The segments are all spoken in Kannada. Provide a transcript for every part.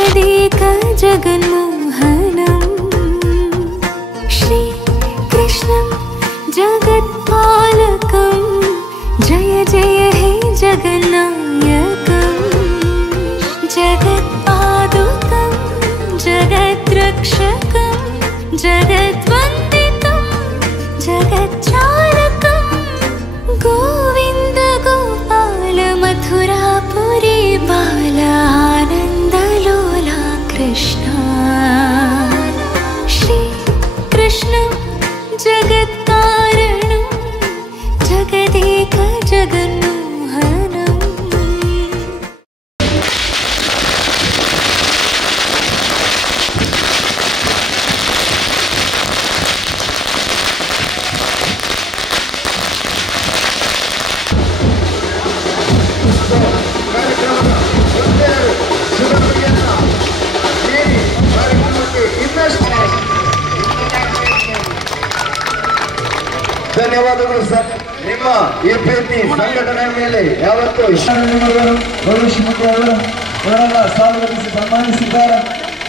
जगदेक जगन्मोहनं श्रीकृष्णं जगत्पालकं जय जय हे जगन्नायकं जगत्पादुकं जगद्रक्षकं जगद्वन्दितं जगच्चालकं गोविन्द गोपाल मथुरापुरी बाला आनन्दलोला कृष्ण श्रीकृष्णं जगत्कारणं जगदेक जगन्मोहनम् ಧನ್ಯವಾದಗಳು ಸರ್. ನಿಮ್ಮ ಈ ಪ್ರೀತಿ ಸಂಘಟನೆ ಮೇಲೆ ಯಾವತ್ತೂ ಅವರೆಲ್ಲ ಸ್ವಾಗತಿಸಿ ಸನ್ಮಾನಿಸಿದ್ದಾರೆ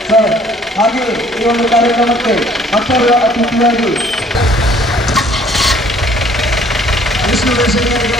ಸರ್. ಹಾಗೆ ಈ ಒಂದು ಕಾರ್ಯಕ್ರಮಕ್ಕೆ ಮತ್ತೊಬ್ಬ ಅತಿಥಿಯಾಗಿ ವಿಷ್ಣು ದೇಶಿಕರಿಗೆ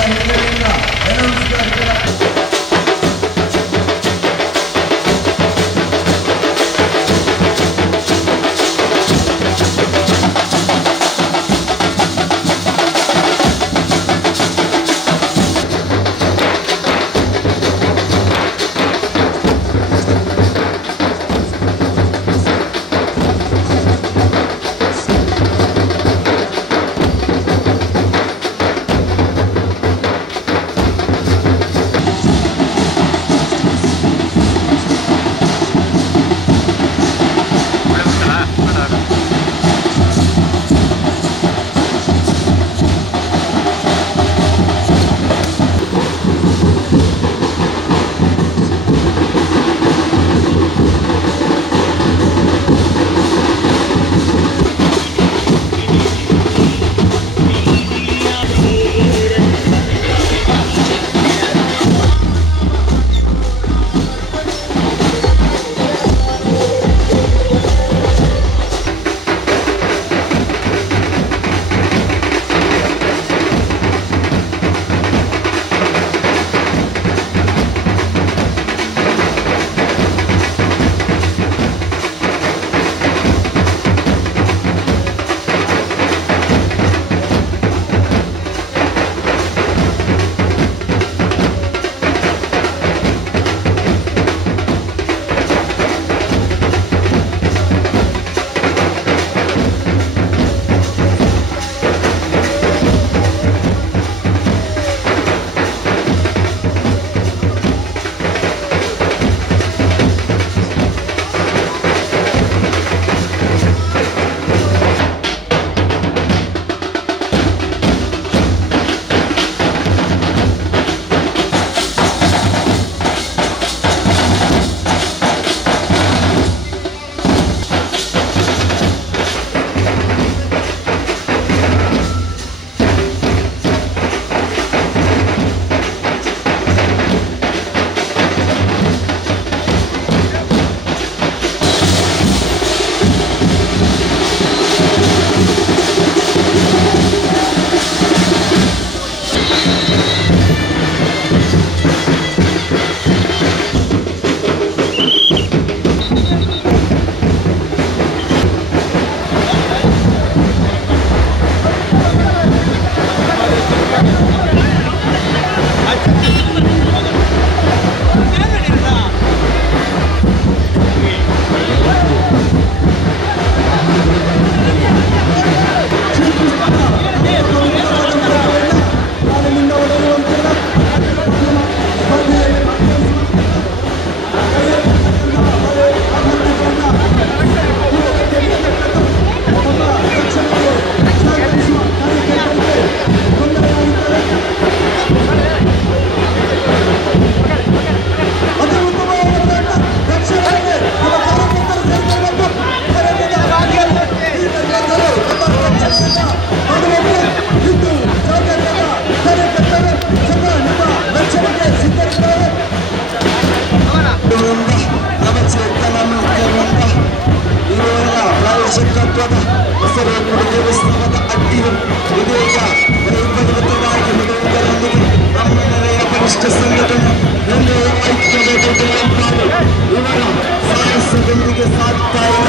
ವಿಶ್ವಾಸದೊಂದಿಗೆ ಸಾಧ್ತಾ ಇಲ್ಲ.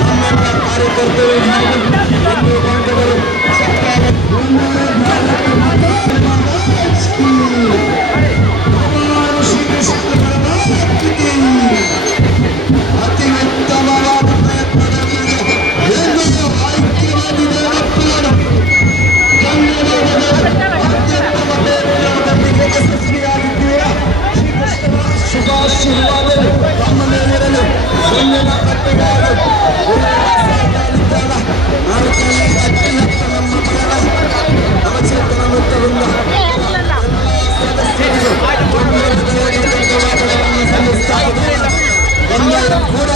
ನಮ್ಮೆಲ್ಲ ಕಾರ್ಯಕರ್ತರು ಹಾಗೂ ಬಂಧು ಬಾಂಧವರು ಅತಿ ಉತ್ತಮವಾದ ಪ್ರಯತ್ನದೊಂದಿಗೆ ಐಕ್ಯವಾದಿ ದೇವಪ್ಪನ ಯಶಸ್ವಿಯಾಗಿದ್ದೀರಾ. ಶ್ರೀಕೃಷ್ಣನ ಶುಭಾಶೀರ್ವಾದಗಳು ತಮ್ಮ ಮೇಲಿರಲು. ಮುಂದಿನ ಕಟ್ಟೆಗಾರರು ಅತ್ಯಂತ ನಮ್ಮ ಮಗಳ ನವಚೇತನ ವೃತ್ತದಿಂದ ಸದಸ್ಯರು ಧನ್ಯವಾದಗಳನ್ನು ಸಲ್ಲಿಸ್ತಾ ಇದ್ದಾರೆ. ಎಲ್ಲರೂ ಕೂಡ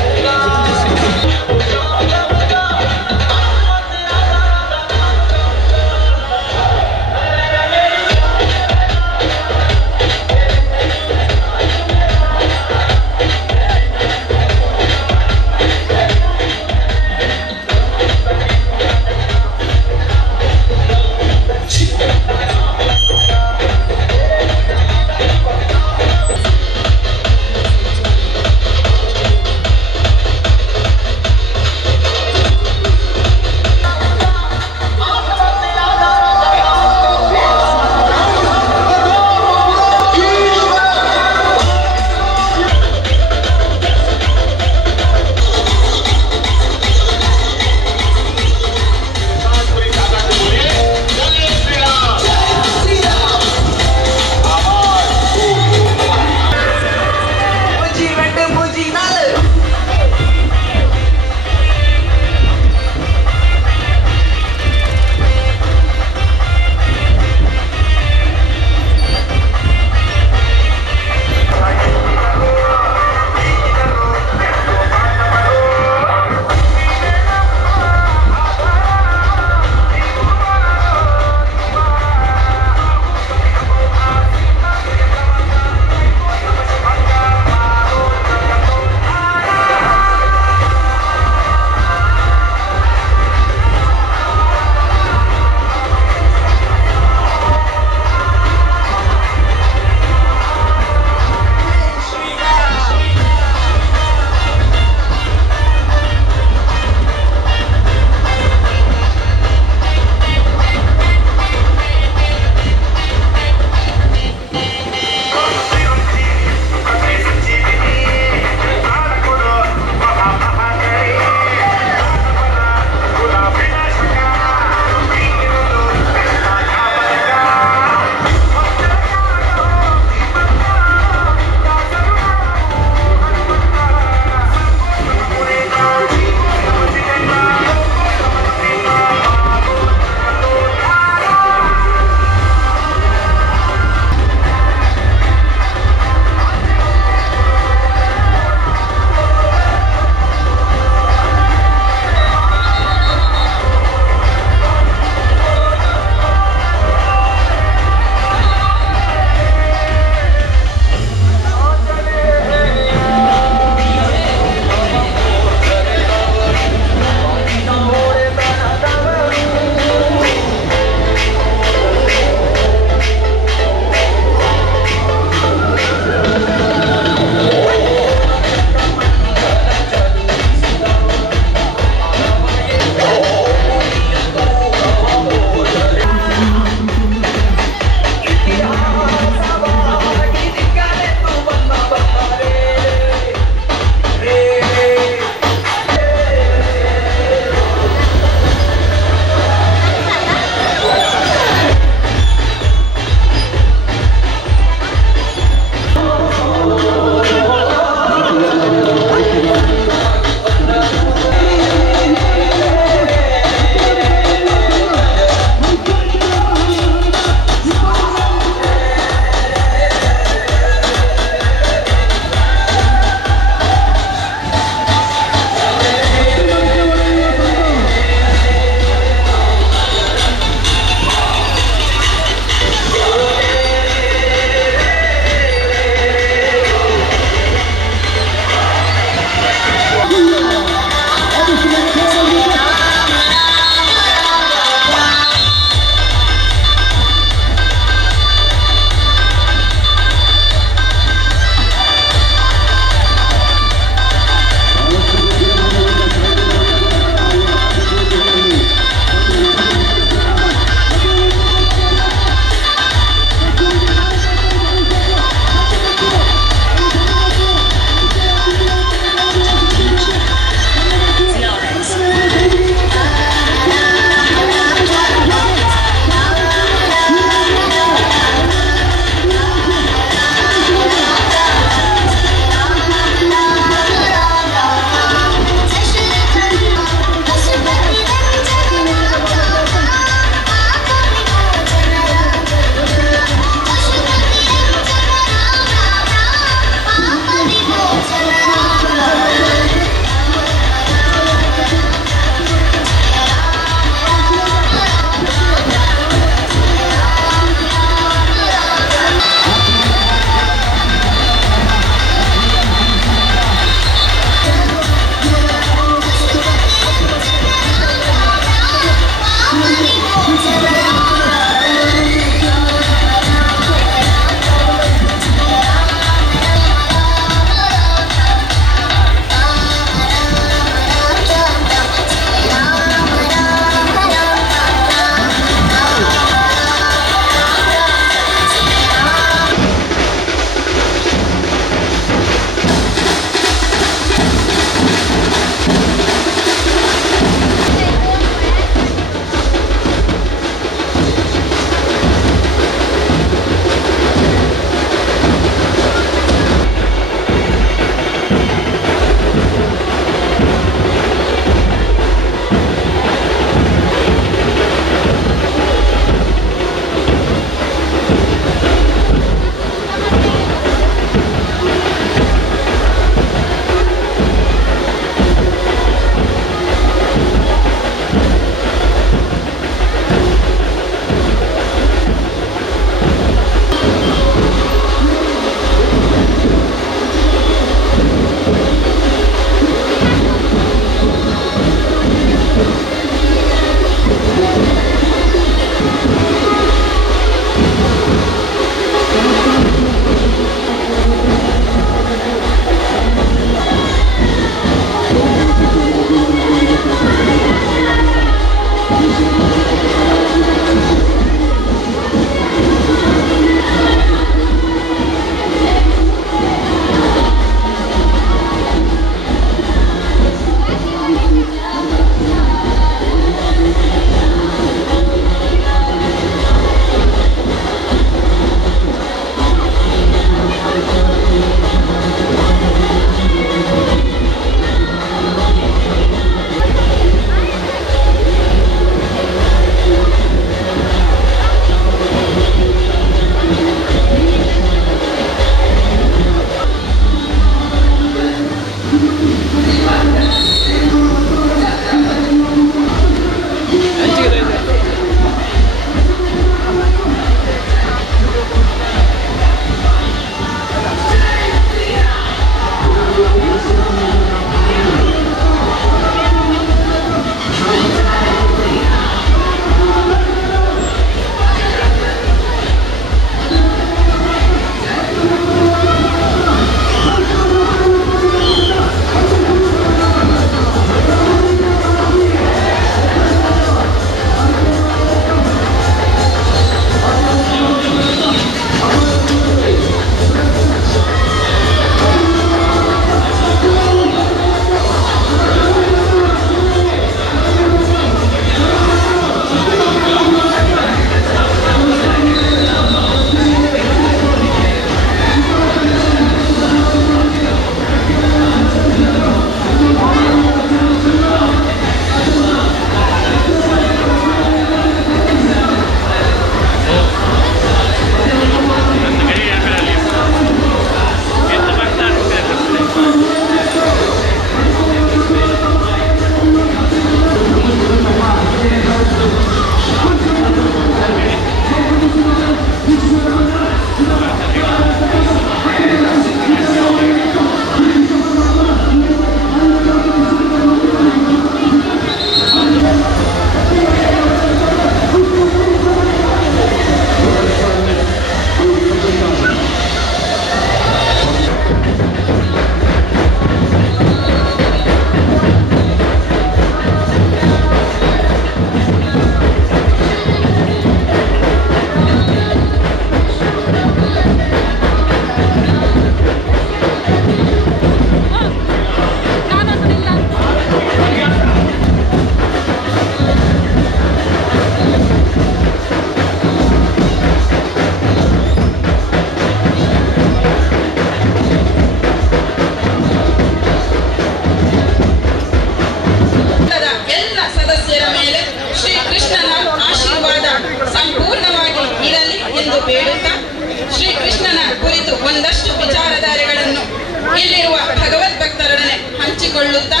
ವಿನಂತಿಸಿಕೊಳ್ಳುತ್ತಾ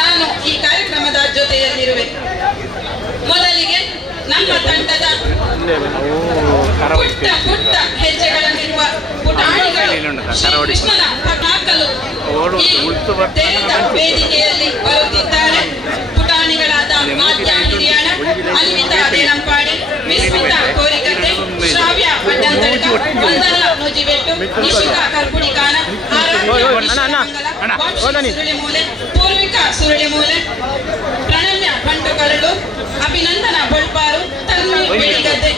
ನಾನು ಈ ಕಾರ್ಯಕ್ರಮದ ಜೊತೆಯಲ್ಲಿರುವೆ. ಮೊದಲಿಗೆ ನಮ್ಮ ತಂಡದ ಪುಟ್ಟ ಪುಟ್ಟ ಹೆಜ್ಜೆಗಳಲ್ಲಿರುವ ಪುಟಾಣಿಗಳು ಶ್ರೀ ಕೃಷ್ಣನ ಹಾಕಲು ಈ ತೆರೆದ ವೇದಿಕೆಯಲ್ಲಿ ಬರುತ್ತಿದ್ದಾರೆ. ಪುಟಾಣಿಗಳಾದ ಆದ್ಯ ಹಿರಿಯಣ, ಅನ್ವಿತಾ ದೇನಂಪಾಡಿ, ವಿಸ್ಮಿತಾ ಕೋರಿಕತೆ, ಶ್ರಾವ್ಯ ಬಡ್ಡಂತಡ್ಕ, ವಂದನಾ ನುಜಿಬೆಟ್ಟು, ನಿಶಿಕಾ ಕರ್ಪುಡಿಕಾನ, ಸುರುಳಿಮೂಲೆ, ಪೂರ್ವಿಕಾ ಸುರುಳಿಮೂಲೆ, ಪ್ರಣಮ್ಯ ಬಂಟುಕರಳು, ಅಭಿನಂದನಾ ಬೊಳ್ಪಾರು, ತನ್ವಿ ಬೆಳಿಗದ್ದೆ.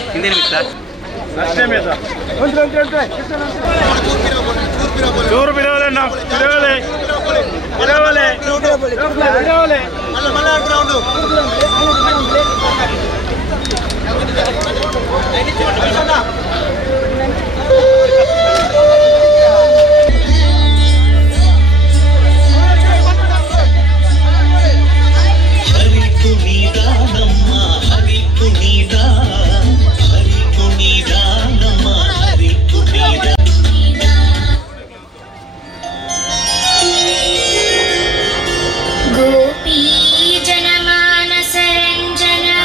जनमानसरञ्जना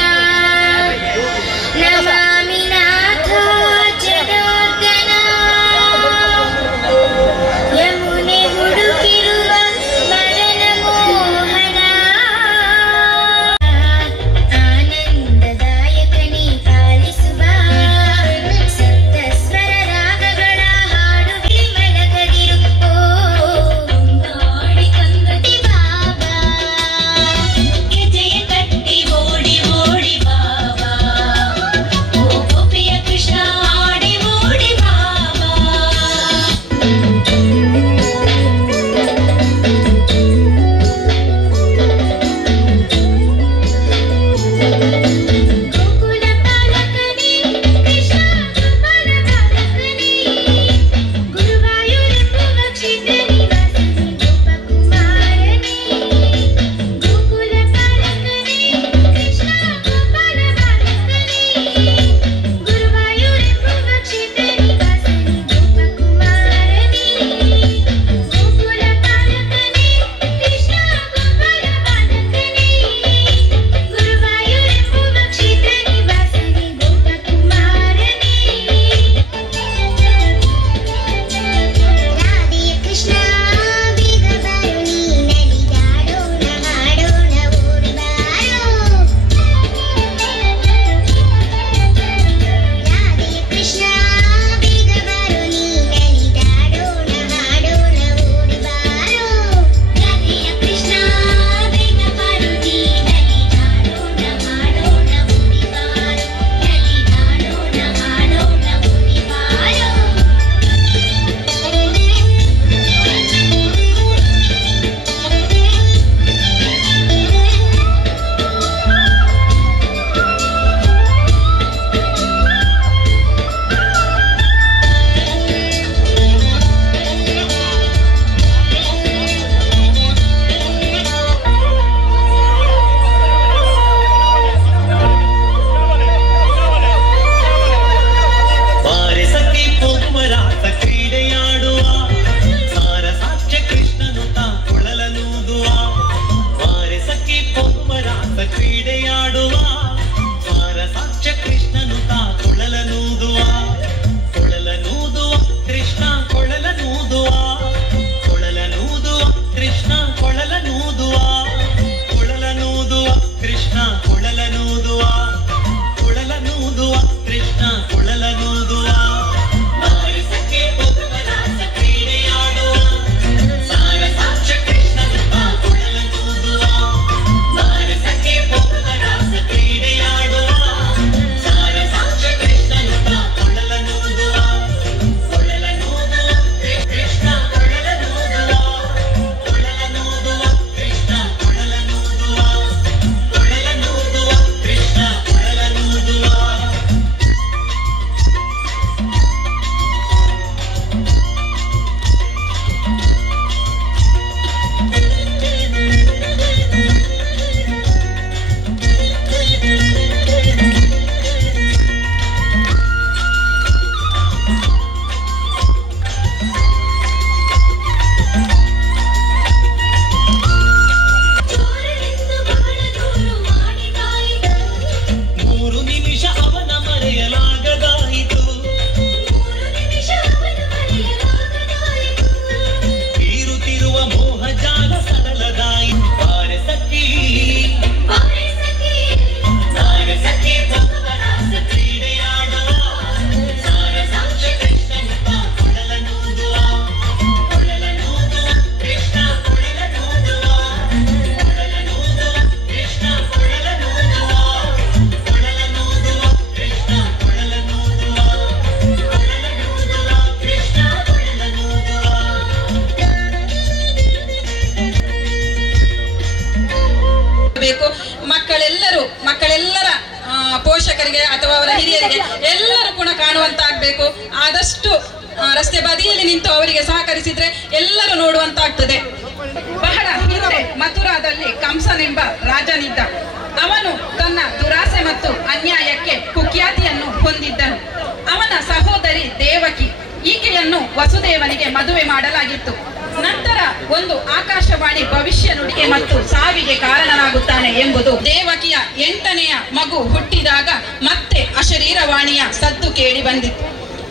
नमामि नाथ ಆಗಬೇಕು. ಮಕ್ಕಳೆಲ್ಲರ ಪೋಷಕರಿಗೆ ಅಥವಾ ಅವರ ಹಿರಿಯರಿಗೆ ಎಲ್ಲರೂ ಕೂಡ ಕಾಣುವಂತಾಗಬೇಕು. ಆದಷ್ಟು ರಸ್ತೆ ಬದಿಯಲ್ಲಿ ನಿಂತು ಅವರಿಗೆ ಸಹಕರಿಸಿದ್ರೆ ಎಲ್ಲರೂ ನೋಡುವಂತಾಗ್ತದೆ. ಬಹಳ ಹಿಂದೆ ಮಥುರಾದಲ್ಲಿ ಕಂಸನೆಂಬ ರಾಜನಿದ್ದ. ಅವನು ತನ್ನ ದುರಾಸೆ ಮತ್ತು ಅನ್ಯಾಯಕ್ಕೆ ಕುಖ್ಯಾತಿಯನ್ನು ಹೊಂದಿದ್ದನು. ಅವನ ಸಹೋದರಿ ದೇವಕಿ, ಈಕೆಯನ್ನು ವಸುದೇವನಿಗೆ ಮದುವೆ ಮಾಡಲಾಗಿತ್ತು. ನಂತರ ಒಂದು ಆಕಾಶವಾಣಿ ಭವಿಷ್ಯ ನುಡಿಗೆ ಮತ್ತು ಸಾವಿಗೆ ಕಾರಣನಾಗುತ್ತಾನೆ ಎಂಬುದು. ದೇವಕಿಯ 8ನೆಯ ಮಗು ಹುಟ್ಟಿದಾಗ ಮತ್ತೆ ಅಶರೀರವಾಣಿಯ ಸದ್ದು ಕೇಳಿ ಬಂದಿತ್ತು.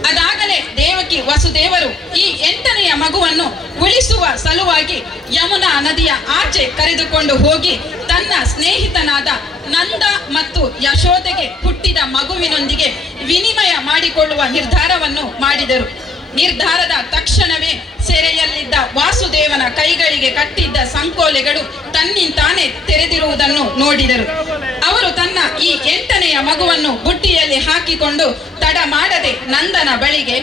ಅದಾಗಲೇ ದೇವಕಿ ವಸುದೇವರು ಈ 8ನೆಯ ಮಗುವನ್ನು ಉಳಿಸುವ ಸಲುವಾಗಿ ಯಮುನಾ ನದಿಯ ಆಚೆ ಕರೆದುಕೊಂಡು ಹೋಗಿ ತನ್ನ ಸ್ನೇಹಿತನಾದ ನಂದ ಮತ್ತು ಯಶೋದೆಗೆ ಹುಟ್ಟಿದ ಮಗುವಿನೊಂದಿಗೆ ವಿನಿಮಯ ಮಾಡಿಕೊಳ್ಳುವ ನಿರ್ಧಾರವನ್ನು ಮಾಡಿದರು. ನಿರ್ಧಾರದ ತಕ್ಷಣವೇ ಸೆರೆಯಲ್ಲಿದ್ದ ವಾಸುದೇವನ ಕೈಗಳಿಗೆ ಕಟ್ಟಿದ್ದ ಸಂಕೋಲೆಗಳು ತನ್ನಿಂತಾನೇ ತೆರೆದಿರುವುದನ್ನು ನೋಡಿದರು. ಅವರು ತನ್ನ ಈ 8ನೆಯ ಮಗುವನ್ನು ಬುಟ್ಟಿಯಲ್ಲಿ ಹಾಕಿಕೊಂಡು ತಡ ಮಾಡದೆ ನಂದನ ಬಳಿಗೆ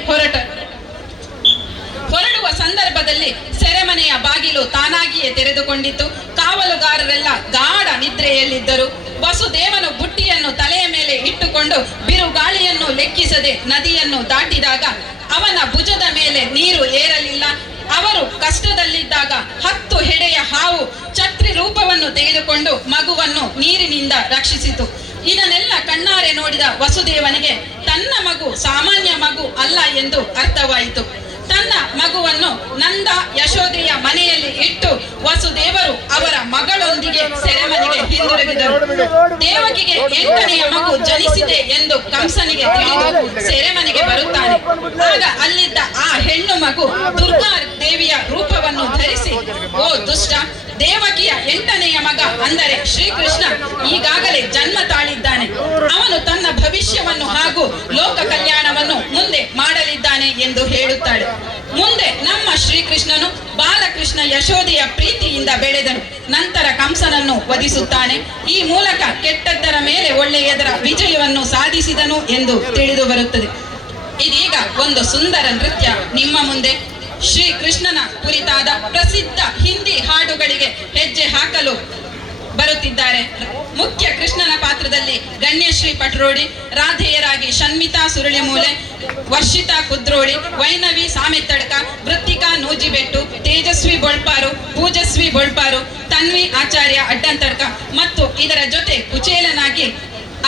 ಹೊರಡುವ ಸಂದರ್ಭದಲ್ಲಿ ಸೆರೆಮನೆಯ ಬಾಗಿಲು ತಾನಾಗಿಯೇ ತೆರೆದುಕೊಂಡಿತ್ತು. ಕಾವಲುಗಾರರೆಲ್ಲ ಗಾಢ ನಿದ್ರೆಯಲ್ಲಿದ್ದರು. ವಸುದೇವನು ಬುಟ್ಟಿಯನ್ನು ತಲೆಯ ಮೇಲೆ ಇಟ್ಟುಕೊಂಡು ಬಿರುಗಾಳಿಯನ್ನು ಲೆಕ್ಕಿಸದೆ ನದಿಯನ್ನು ದಾಟಿದಾಗ ಅವನ ಭುಜದ ಮೇಲೆ ನೀರು ಏರಲಿಲ್ಲ. ಅವರು ಕಷ್ಟದಲ್ಲಿದ್ದಾಗ 10 ಹೆಡೆಯ ಹಾವು ಛತ್ರಿ ರೂಪವನ್ನು ತೆಗೆದುಕೊಂಡು ಮಗುವನ್ನು ನೀರಿನಿಂದ ರಕ್ಷಿಸಿತು. ಇದನ್ನೆಲ್ಲ ಕಣ್ಣಾರೆ ನೋಡಿದ ವಸುದೇವನಿಗೆ ತನ್ನ ಮಗು ಸಾಮಾನ್ಯ ಮಗು ಅಲ್ಲ ಎಂದು ಅರ್ಥವಾಯಿತು. ತನ್ನ ಮಗುವನ್ನು ನಂದ ಯಶೋದೆಯ ಮನೆಯಲ್ಲಿ ಇಟ್ಟು ವಸುದೇವರು ಅವರ ಮಗಳೊಂದಿಗೆ ಸೆರೆಮನೆಗೆ ಹಿಂದಿರುಗಿದರು. ದೇವಕಿಗೆ 8ನೆಯ ಮಗು ಜನಿಸಿದೆ ಎಂದು ಕಂಸನಿಗೆ ತಿಳಿದು ಸೆರೆಮನೆಗೆ ಬರುತ್ತಾನೆ. ಆಗ ಅಲ್ಲಿದ್ದ ಆ ಹೆಣ್ಣು ಮಗು ದುರ್ಗಾ ದೇವಿಯ ರೂಪವನ್ನು ಧರಿಸಿ, ಓ ದುಷ್ಟ, ದೇವಕಿಯ 8ನೆಯ ಮಗ ಅಂದರೆ ಶ್ರೀಕೃಷ್ಣ ಈಗಾಗಲೇ ಜನ್ಮ ತಾಳಿದ್ದಾನೆ. ಅವನು ತನ್ನ ಭವಿಷ್ಯವನ್ನು ಹಾಗೂ ಲೋಕ ಕಲ್ಯಾಣವನ್ನು ಮುಂದೆ ಮಾಡಲಿದ್ದಾನೆ ಎಂದು ಹೇಳುತ್ತಾಳೆ. ಮುಂದೆ ನಮ್ಮ ಶ್ರೀಕೃಷ್ಣನು ಬಾಲಕೃಷ್ಣ ಯಶೋದೆಯ ಪ್ರೀತಿಯಿಂದ ಬೆಳೆದನು. ನಂತರ ಕಂಸನನ್ನು ವಧಿಸುತ್ತಾನೆ. ಈ ಮೂಲಕ ಕೆಟ್ಟದ್ದರ ಮೇಲೆ ಒಳ್ಳೆಯದರ ವಿಜಯವನ್ನು ಸಾಧಿಸಿದನು ಎಂದು ತಿಳಿದು ಬರುತ್ತದೆ. ಇದೀಗ ಒಂದು ಸುಂದರ ನೃತ್ಯ ನಿಮ್ಮ ಮುಂದೆ. ಶ್ರೀಕೃಷ್ಣನ ಕುರಿತಾದ ಪ್ರಸಿದ್ಧ ಹಿಂದಿ ಹಾಡುಗಳಿಗೆ ಹೆಜ್ಜೆ ಹಾಕಲು ಬರುತ್ತಿದ್ದಾರೆ. ಮುಖ್ಯ ಕೃಷ್ಣನ ಪಾತ್ರದಲ್ಲಿ ಗಣ್ಯಶ್ರೀ ಪಟ್ರೋಡಿ, ರಾಧೆಯರಾಗಿ ಶನ್ಮಿತಾ ಸುರಳಿಮೂಲೆ, ವರ್ಷಿತಾ ಕುದ್ರೋಳಿ, ವೈನವಿ ಸಾಮೆತ್ತಡ್ಕ, ವೃತ್ತಿಕಾ ನೂಜಿಬೆಟ್ಟು, ತೇಜಸ್ವಿ ಬೊಳ್ಪಾರು, ಪೂಜಸ್ವಿ ಬೊಳ್ಪಾರು, ತನ್ವಿ ಆಚಾರ್ಯ ಅಡ್ಡಂತಡ್ಕ ಮತ್ತು ಇದರ ಜೊತೆ ಕುಚೇಲನಾಗಿ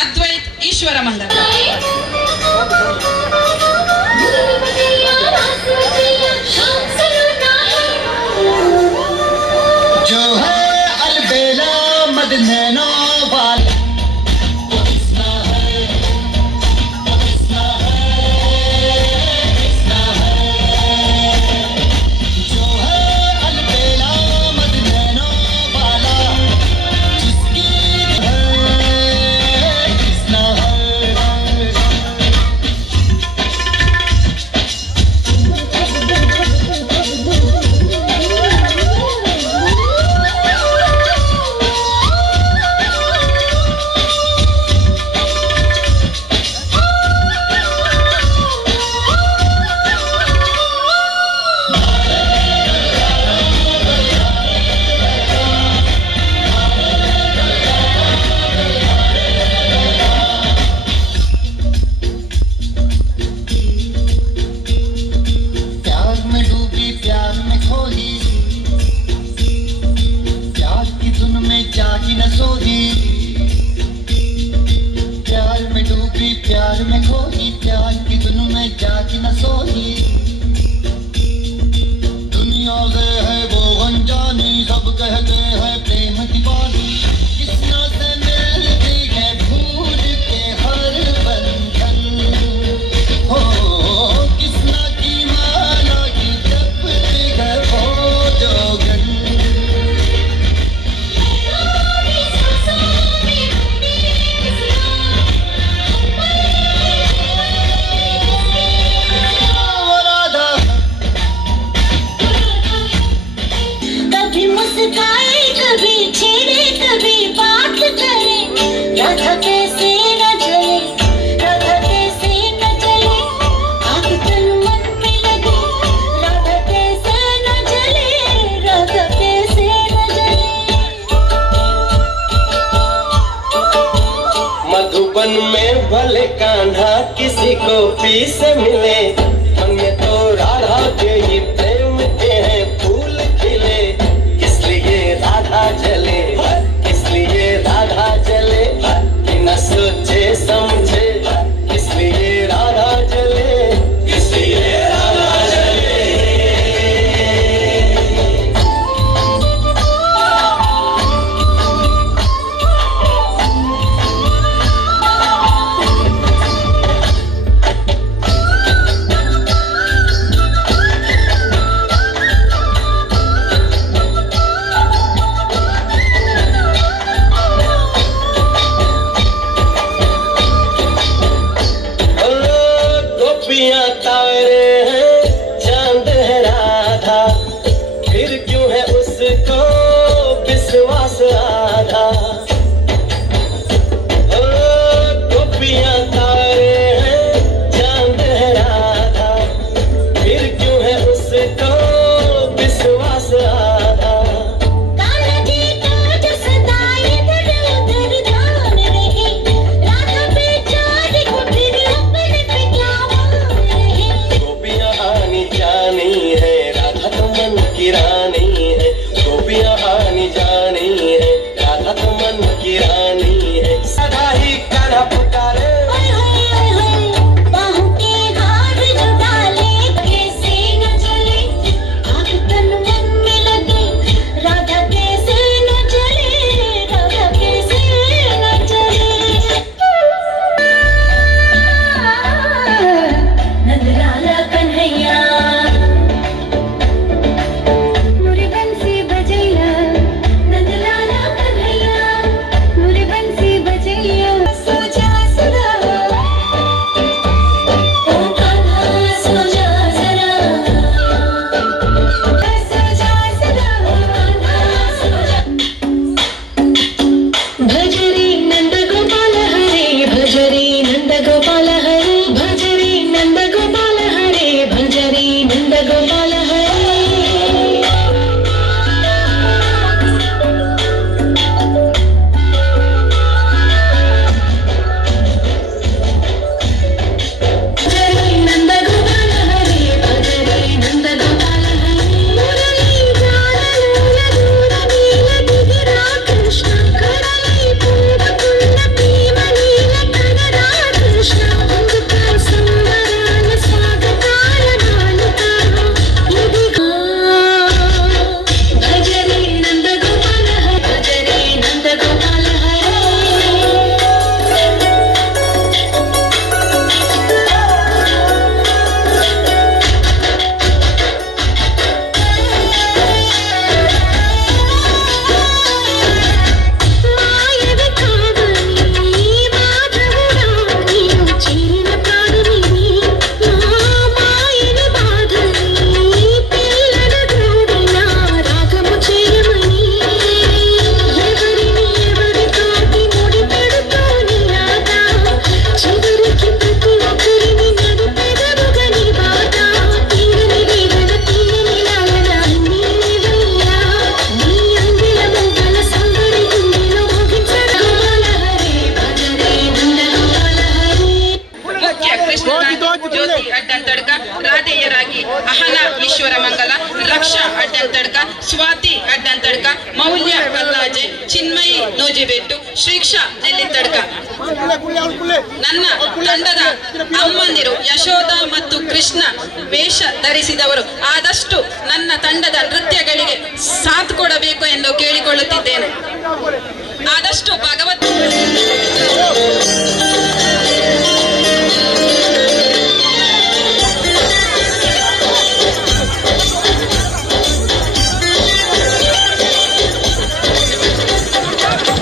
ಅದ್ವೈತ್ ಈಶ್ವರ ಮಂದರ್. जो है अलबेला मदनैनो वाला किसना है जो है अलबेला मदनैनो वाला जिसकी है किसना है प्यार में खोई प्यार की धुन में जागी न सोई दुनिया से है वो अनजानी सब कहते हैं प्रेम दीवानी किसना से मिलती है भूल के हर बंधन हो किसना की माला की जपती है वो जोगन गोपी से मिले, हमें तो राधा के ही प्रेम के हैं फूल खिले। इसलिए राधा जले, इसलिए राधा जले, बिना सोचे समझे, इसलिए राधा जले, इसलिए राधा जले। तारे हैं, चांद है राधा, फिर क्यों है उसको विश्वास आधा। गोपियां तारे हैं, चांद है राधा, फिर क्यों है उसको विश्वास आधा। कान्हा जी का जो सदा इधर उधर ध्यान रहे, राधा बेचारी को फिर अपने पे क्या गोपियां आनी जानी है, राधा तो मन की रानी है। गोपियां आनी जानी है, राधा तो मन की रानी है। सदा ही कान्हा पुकारे, बाहों के हार जो डाले, कैसे न चले, आग तन मन में लगे, राधा कैसे न चले, राधा कैसे न चले। नंदलाला कन्हैया मुरे बंसी बजैया, नंदलाला कन्हैया मुरे बंसी बजैया। सो जा सदा, ओ कान्हा सो जा जरा, सो जा सदा, ओ कान्हा सो जा। भजरे नंद गोपाल हरे, भजरे नंद गोपाल हरे, भजरे नंद गोपाल हरे, भजरे नंद गोपाल हरे। भजरे नंद गोपाल हरे, भजरे नंद गोपाल हरे। मुरली गान लूल दूर नील दिगिरा कृष्ण, करली पूर पुण्य प्रेम नील कनरा कृष्ण। अंग पर संवरण स्वागताल नालता, यदि भजरे नंद गोपाल हरे, भजरे नंद गोपाल हरे। మాయవి కావని మాధవురాని చేరిన ప్రాణిని, మా మాయని బాధని పిల్లల గ్రోడిన రాగము చేయమని, ఎవరిని ఎవరితోటి ముడి పెడుతోని రాదా, చివరికి ప్రతి ఒక్కరిని నడిపెదవుగని బాధ. తీరని వేదన తీయని లాలన నీవయ్యా, నీ అంగిల మొగ్గల సందడి గుండెలో మోగించడ గోపాల హరే, భజరే నంద గోపాల హరే. ಮುಖ್ಯ ಕೃಷ್ಣನ ಜ್ಯೋತಿ ಅಡ್ಡಂತಡ್ಕ, ರಾಧೆಯರಾಗಿ ಅಹನ ಈಶ್ವರ ಮಂಗಲ, ರಕ್ಷಾ ಅಡ್ಡಂತಡ್ಕ, ಸ್ವಾತಿ ಅಡ್ಡಂತಡ್ಕ, ಮೌಲ್ಯ ಕಲ್ಲಾಜೆ, ಚಿನ್ಮಯಿ ನೋಜಿಬೆಟ್ಟು, ಶ್ರೀಕ್ಷಾ ನೆಲ್ಲಿತಡ್ಕ. ನನ್ನ ತಂಡದ ಅಮ್ಮಂದಿರು ಯಶೋಧ ಮತ್ತು ಕೃಷ್ಣ ವೇಷ ಧರಿಸಿದವರು ಆದಷ್ಟು ನನ್ನ ತಂಡದ ನೃತ್ಯಗಳಿಗೆ ಸಾಥ್ ಕೊಡಬೇಕು ಎಂದು ಕೇಳಿಕೊಳ್ಳುತ್ತಿದ್ದೇನೆ. ಆದಷ್ಟು ಭಗವತ್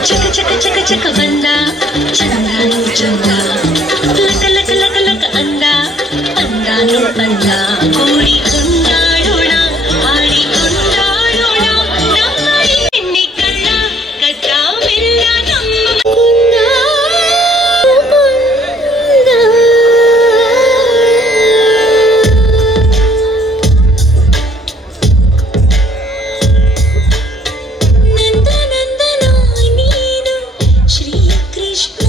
ಚಕ ಚಕ ಚಕ ಚಕ ಬಂದ ಚಂದಾನು ಚಂದ, ಲಕ ಲಕ ಲಕ ಲಕ ಅಂದ ಅಂದಾನು ಅಂದ. ಕೂಡಿ ಕೊಂಡಾಡೋಣ, ಹಾಡಿ ಕೊಂಡಾಡೋಣ, ನಮ್ಮ ಎಣ್ಣೆ ಕಣ್ಣ ಕಟ್ಟ ಮೆಲ್ಲ ನಮ್ಮ ಕುಂದ ಕುಂದ. ನಂದ ನಂದನ ನೀನು ಶ್ರೀ ಕೃಷ್ಣ,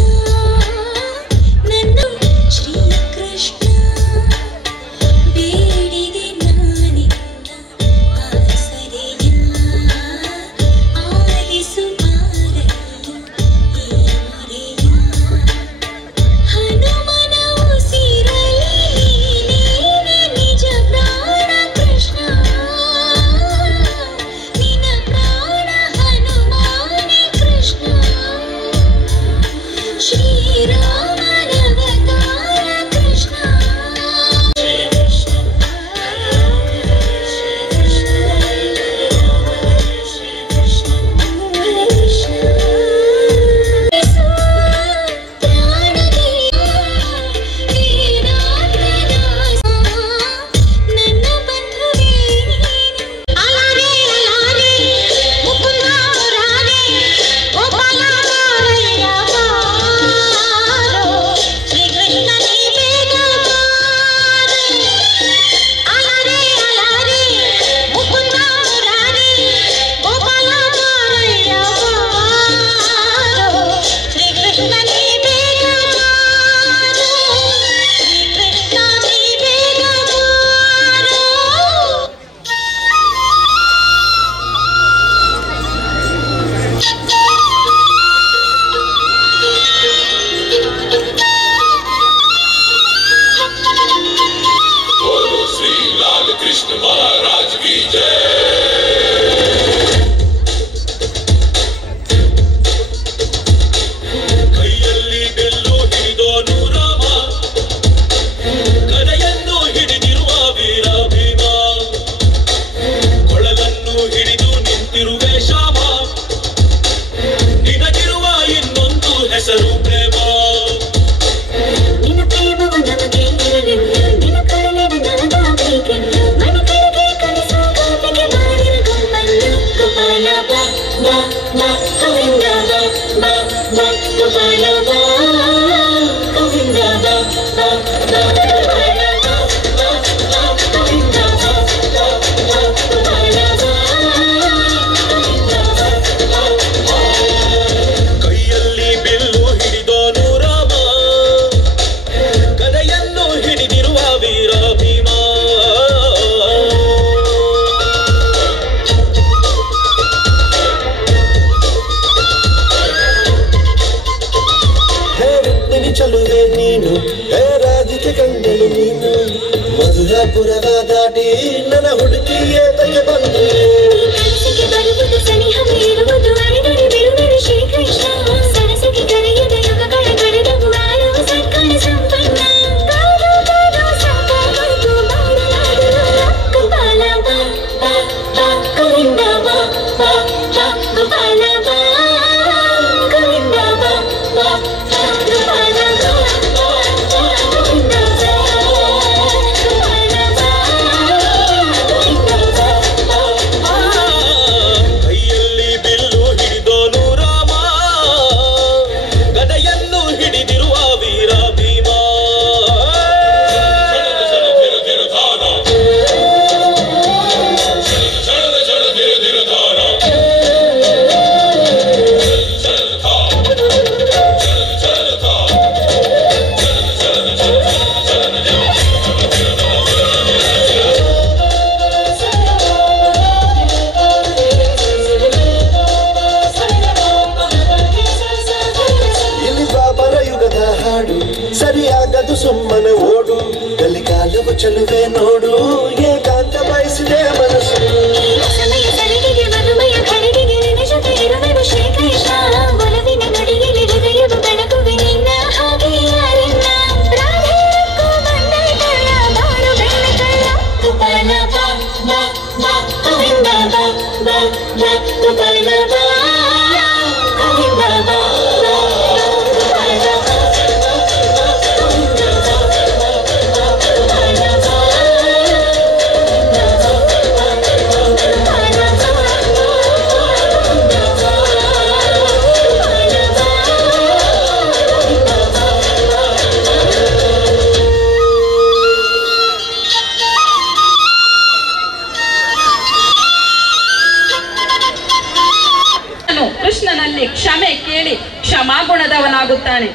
ಕ್ಷಮೆ ಕೇಳಿ ಕ್ಷಮಾಗುಣದವನಾಗುತ್ತಾನೆ.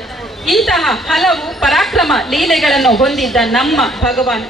ಇಂತಹ ಹಲವು ಪರಾಕ್ರಮ ಲೀಲೆಗಳನ್ನು ಹೊಂದಿದ್ದ ನಮ್ಮ ಭಗವಾನ್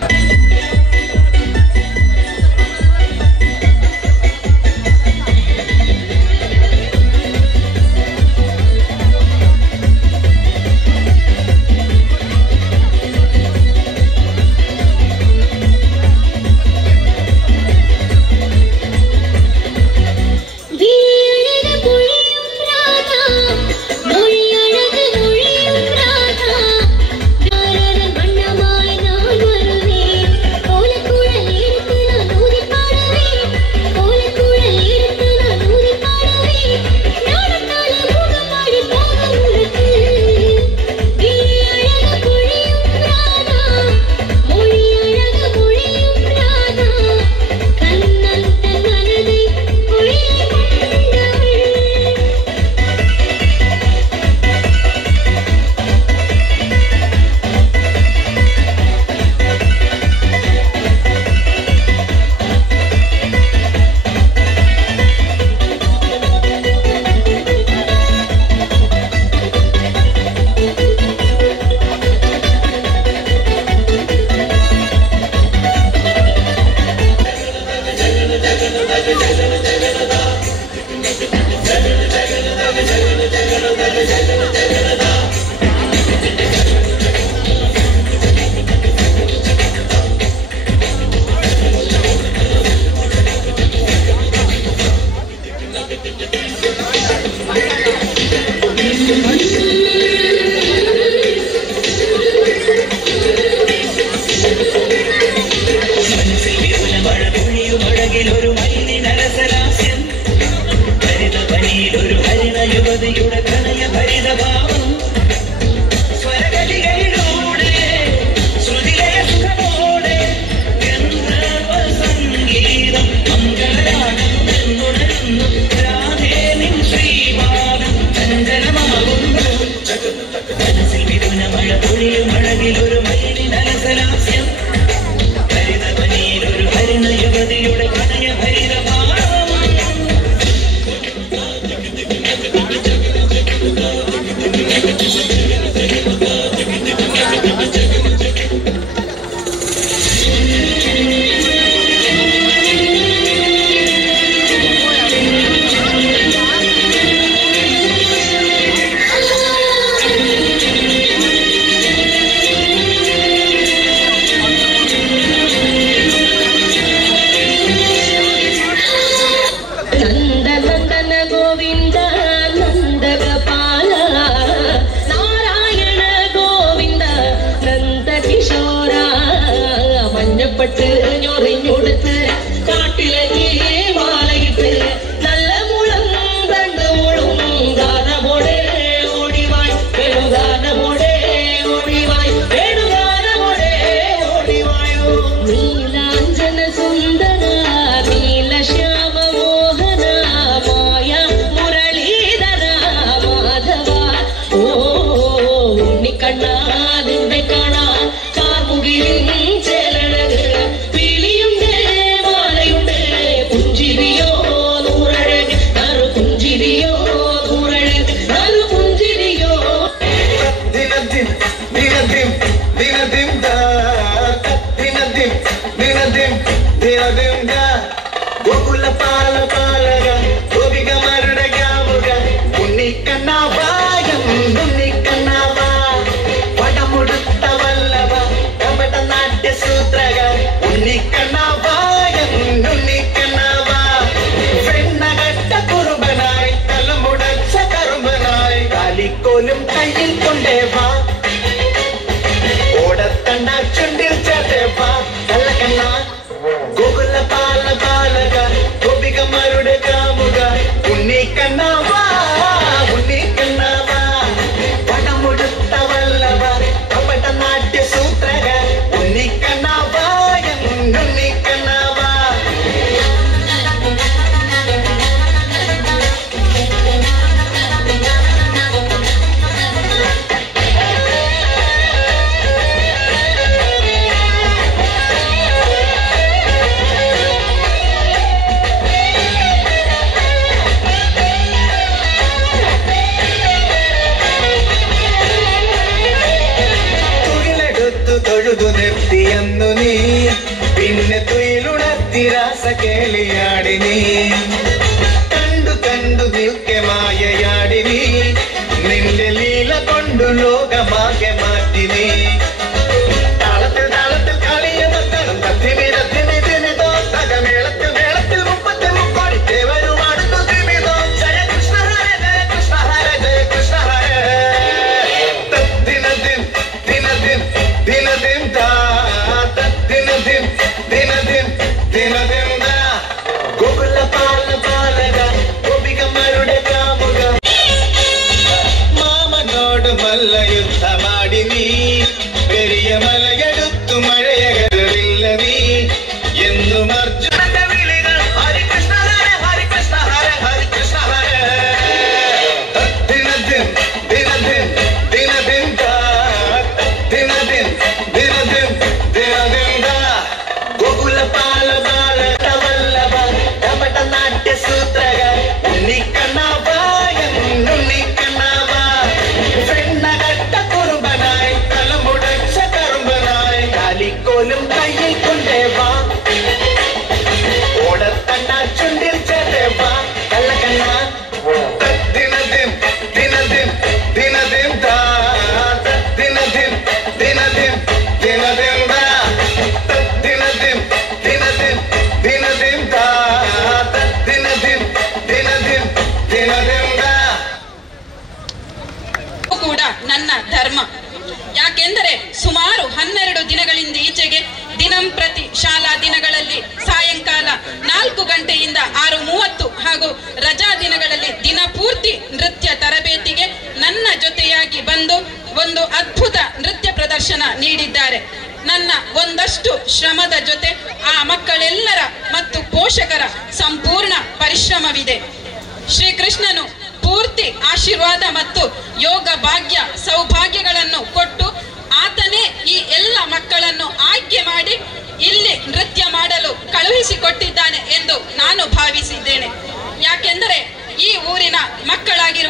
ും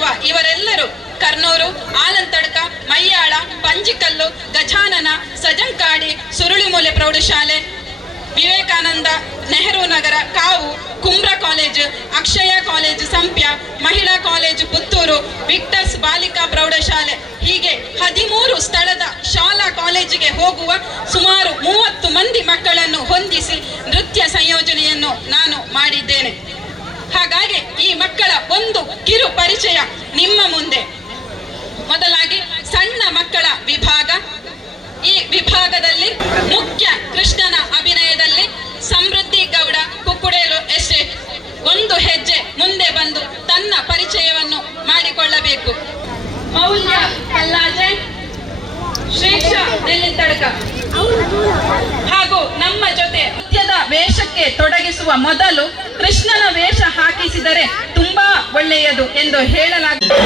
ಇರುವ ಇವರೆಲ್ಲರೂ ಕರ್ನೂರು, ಆಲಂತಡ್ಕ, ಮಯ್ಯಾಳ, ಪಂಜಿಕಲ್ಲು, ಗಜಾನನ, ಸಜಂಕಾಡಿ, ಸುರುಳಿಮೂಲೆ ಪ್ರೌಢಶಾಲೆ, ವಿವೇಕಾನಂದ, ನೆಹರು ನಗರ, ಕಾವು, ಕುಂಬ್ರ ಕಾಲೇಜು, ಅಕ್ಷಯ ಕಾಲೇಜು ಸಂಪ್ಯ, ಮಹಿಳಾ ಕಾಲೇಜು ಪುತ್ತೂರು, ವಿಕ್ಟರ್ಸ್ ಬಾಲಿಕಾ ಪ್ರೌಢಶಾಲೆ ಹೀಗೆ 13 ಸ್ಥಳದ ಶಾಲಾ ಕಾಲೇಜಿಗೆ ಹೋಗುವ ಸುಮಾರು 30 ಮಂದಿ ಮಕ್ಕಳನ್ನು ಹೊಂದಿಸಿ ನೃತ್ಯ ಸಂಯೋಜನೆಯನ್ನು ನಾನು ಮಾಡಿದ್ದೇನೆ. ಹಾಗಾಗಿ ಈ ಮಕ್ಕಳ ಒಂದು ಕಿರು ಪರಿಚಯ ನಿಮ್ಮ ಮುಂದೆ. ಮೊದಲಾಗಿ ಸಣ್ಣ ಮಕ್ಕಳ ವಿಭಾಗ. ಈ ವಿಭಾಗದಲ್ಲಿ ಮುಖ್ಯ ಕೃಷ್ಣನ ಅಭಿನಯದಲ್ಲಿ ಸಮೃದ್ಧಿ ಗೌಡ, ಕುಕ್ಕುಡೇಲು ಎಸ್ಟೇಟ್ ಒಂದು ಹೆಜ್ಜೆ ಮುಂದೆ ಬಂದು ತನ್ನ ಪರಿಚಯವನ್ನು ಮಾಡಿಕೊಳ್ಳಬೇಕು. ಮೌಲ್ಯ ಕಲ್ಲಾಜೆ, ಶ್ರೀಕ್ಷಾ ನೆಲ್ಲಿತಡ್ಕ ಹಾಗೂ ನಮ್ಮ ಜೊತೆ ನೃತ್ಯದ ವೇಷಕ್ಕೆ ತೊಡಗಿಸುವ ಮೊದಲು ಕೃಷ್ಣನ ವೇಷ ಹಾಕಿಸಿದರೆ ತುಂಬಾ ಒಳ್ಳೆಯದು ಎಂದು ಹೇಳಲಾಗಿದೆ.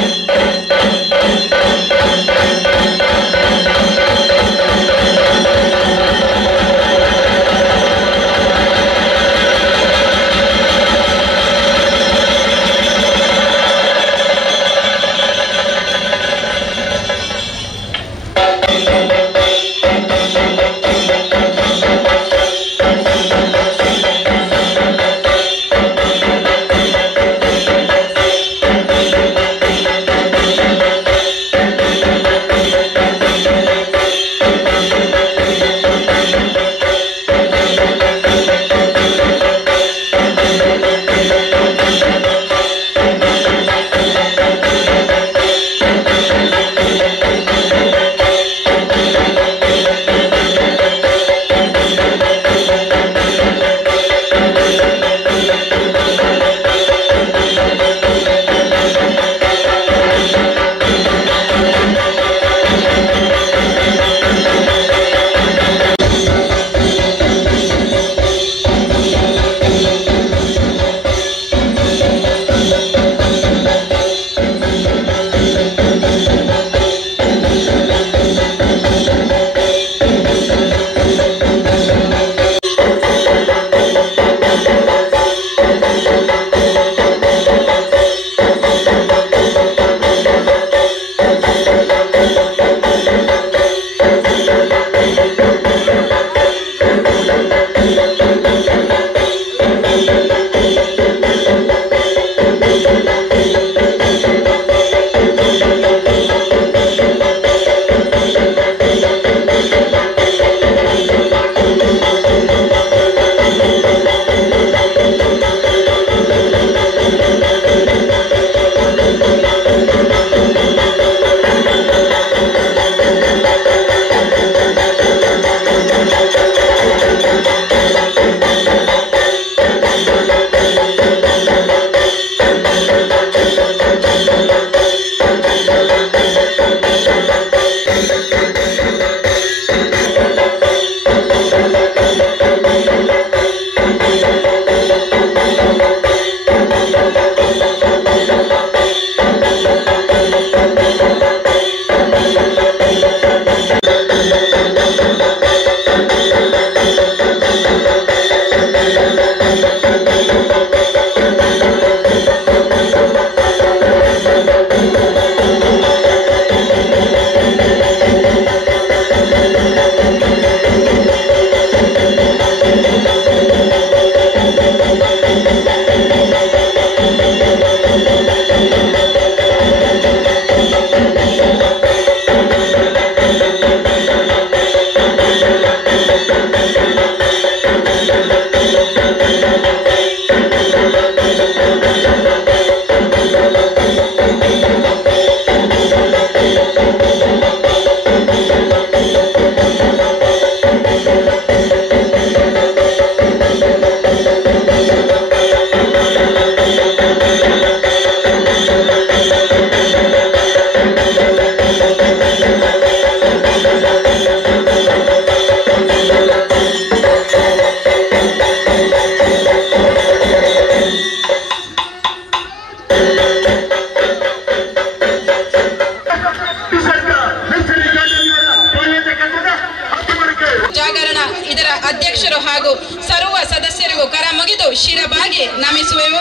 ಅಧ್ಯಕ್ಷರು ಹಾಗೂ ಸರ್ವ ಸದಸ್ಯರಿಗೂ ಕರ ಮುಗಿದು ಶಿರಬಾಗಿ ನಮಿಸುವೆವು.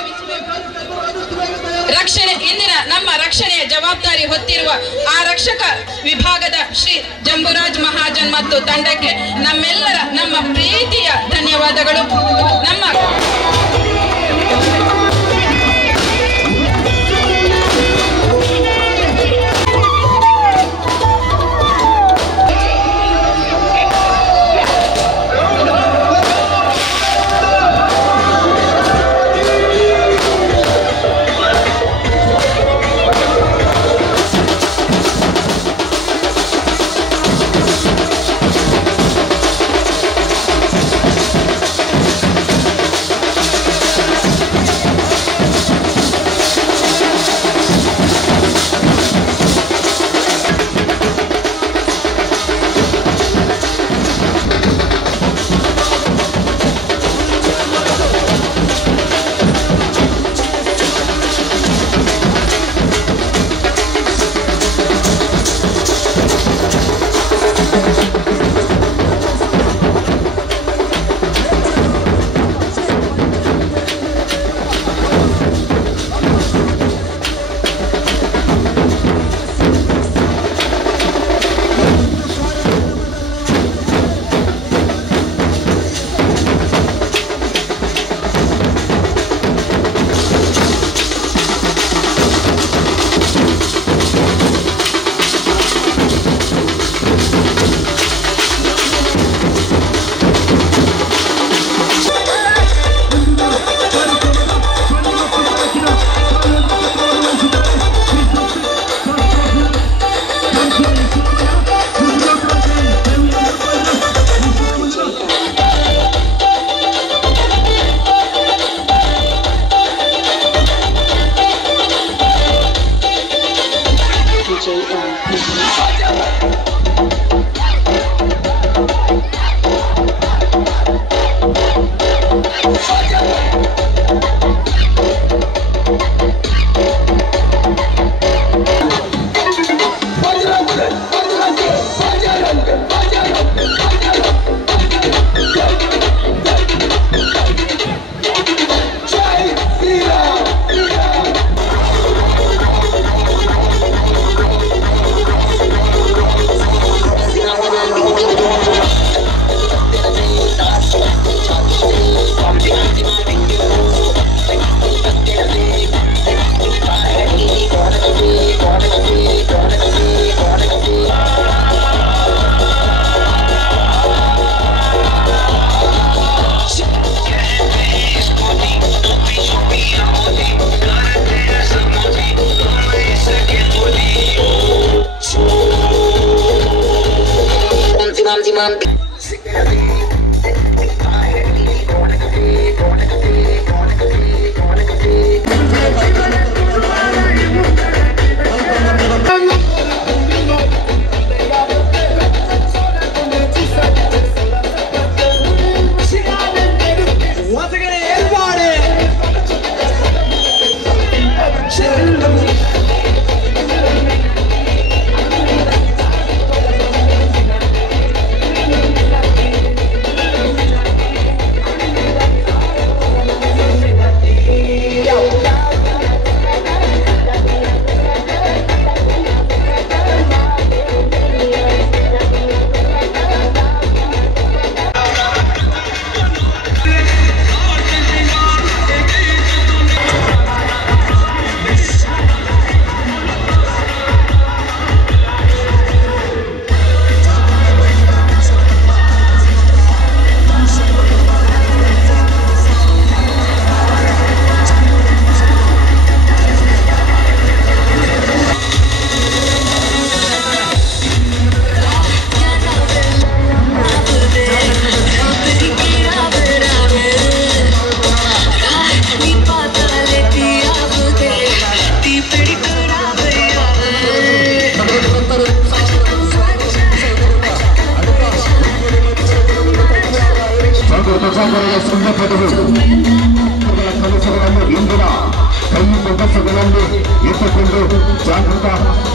ಇಂದಿನ ನಮ್ಮ ರಕ್ಷಣೆಯ ಜವಾಬ್ದಾರಿ ಹೊತ್ತಿರುವ ಆ ರಕ್ಷಕ ವಿಭಾಗದ ಶ್ರೀ ಜಂಬುರಾಜ್ ಮಹಾಜನ್ ಮತ್ತು ತಂಡಕ್ಕೆ ನಮ್ಮೆಲ್ಲರ ನಮ್ಮ ಪ್ರೀತಿಯ ಧನ್ಯವಾದಗಳು. ನಮ್ಮ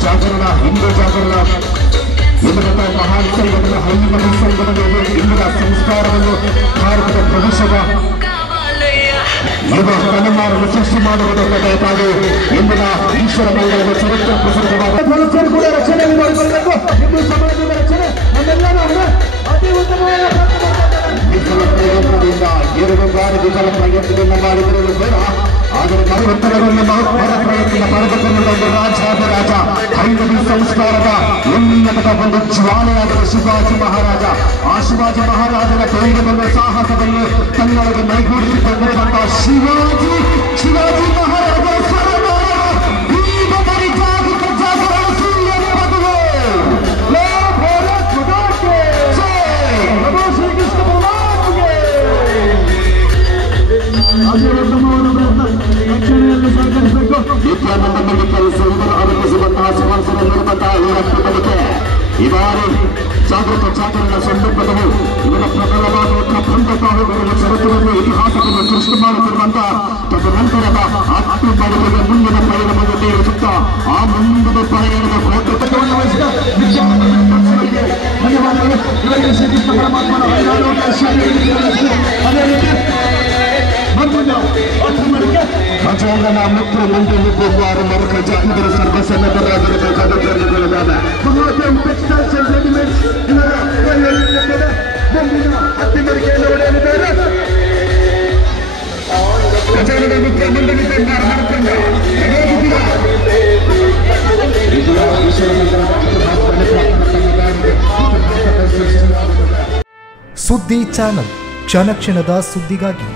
ಜಾಗರಣ ಹಿಂದೂ ಜಾಗರಣ ಎನ್ನುವಂತಹ ಮಹಾನ್ ಸಂಘಟನೆ ಹಳ್ಳಿ ಸಂಘಟನೆ ಇಂದಿನ ಸಂಸ್ಕಾರವನ್ನು ಭಾರತದ ಭವಿಷ್ಯದ ಇದು ತಲೆಮಾರನ್ನು ಸೃಷ್ಟಿ ಮಾಡುವುದಕ್ಕೆ ಬೇಕಾಗಿ ಇಂದಿನ ಈಶ್ವರ ಮಂಗಳದ ಚರಿತ್ರೆ ಪ್ರಸಿದ್ಧವಾದ ಕೂಡ ರಚನೆಯನ್ನು ಮಾಡಿಕೊಳ್ಳಬೇಕು. ಹಿಂದೂ ಸಮಾಜದ ರಚನೆ ನಮ್ಮೆಲ್ಲರೂ ಅತಿ ಉತ್ತಮವಾದ ವಿಫಲ ಪ್ರಯತ್ನದಿಂದ 2 ಬಾರಿ ವಿಫಲ ಪ್ರಯತ್ನದಿಂದ ಮಾಡಿದರೆ ಬೇಡ. ಆದರೆ ನಾವು ಉತ್ತರವನ್ನು ಮಹತ್ವದ ಪ್ರಯತ್ನ ಮಾಡಬೇಕೆನ್ನುವ ಒಂದು ರಾಜ ಹೈಂದವಿ ಸಂಸ್ಕಾರದ ಉನ್ನತದ ಒಂದು ಜ್ವಾಲೆಯಾದ ಶಿವಾಜಿ ಮಹಾರಾಜ. ಆ ಶಿವಾಜಿ ಮಹಾರಾಜನ ಧೈರ್ಯವನ್ನು ಸಾಹಸವನ್ನು ತನ್ನೊಳಗೆ ಮೈಗೂಡಿಸಿಕೊಂಡಿರುವಂತಹ ಶಿವಾಜಿ ಮಹಾರಾಜ ನಿತ್ಯಾನಂದದಲ್ಲಿ ಕೆಲಸವನ್ನು ಅನುಭವಿಸುವಂತಹ ಸುವಾಸನೆ ನೀಡುವಂತಹ ಈ ರಕ್ತ ಬದುಕೆ ಈ ಬಾರಿ ಜಾಗೃತ ಚಾತುರ್ಯ ಸಂದರ್ಭದಲ್ಲಿ ಇವರ ಪ್ರಬಲವಾದಂತಹ ಬಂಧಕಾಹುಗಳ ಚರಿತ್ರೆಯನ್ನು ಇತಿಹಾಸವನ್ನು ಸೃಷ್ಟಿ ಮಾಡುತ್ತಿರುವಂತಹ ತದನಂತರದ ಆತ್ಮಬಲದ ಮುಂದಿನ ಪಯಣವನ್ನು ನೀಡುತ್ತ ಆ ಮುಂದಿನ ಪಯಣದ ಕೋಟೆಯನ್ನು ವಹಿಸಿದ ಧನ್ಯವಾದಗಳು. ಇವರಿಗೆ ಶ್ರೀಕೃಷ್ಣ ಪರಮಾತ್ಮನ ಅದೇ ರೀತಿ ಮಜಾಂಗನ ಮಿತ್ರ ಮುಂದೆ ಹೋಗುವಾರು ಮರುಕ ಜಾಹಿದರ ಸರ್ವಸನ್ನದ್ಧರಾಗಿರಬೇಕಾದ ಕಾರ್ಯಗಳಾದ ಮಹಾದೇವ್ ಟೆಕ್ಸ್ಟೈಲ್ಸ್ ಅಂಡ್ ರೆಡಿಮೇಡ್ಸ್ ಇವರ ಮುಂದಿನ ಹತ್ತಿಮರಿಗೆ ನೋಡಲಿದ್ದಾರೆ. ಖಜಾನದ ಮಿತ್ರ ಮಂಡಳಿ ಮಾಡಿಕೊಂಡ ಸುದ್ದಿ ಚಾನಲ್ ಕ್ಷಣ ಕ್ಷಣದ ಸುದ್ದಿಗಾಗಿ